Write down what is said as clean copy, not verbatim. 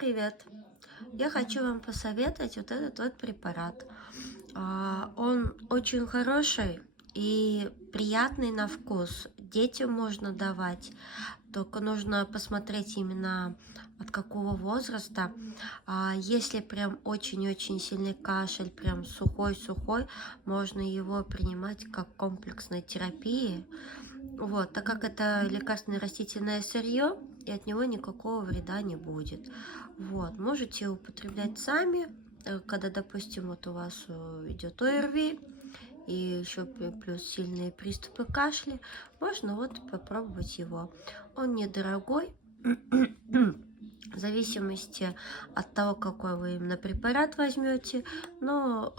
привет! Я хочу вам посоветовать вот этот вот препарат. Он очень хороший и приятный на вкус. Детям можно давать, только нужно посмотреть именно от какого возраста. Если прям очень-очень сильный кашель, прям сухой-сухой, можно его принимать как комплексной терапии. Вот, так как это лекарственное растительное сырье, и от него никакого вреда не будет. Вот, можете употреблять сами, когда, допустим, вот у вас идет ОРВИ, и еще плюс сильные приступы кашля, можно вот попробовать его. Он недорогой, в зависимости от того, какой вы именно препарат возьмете, но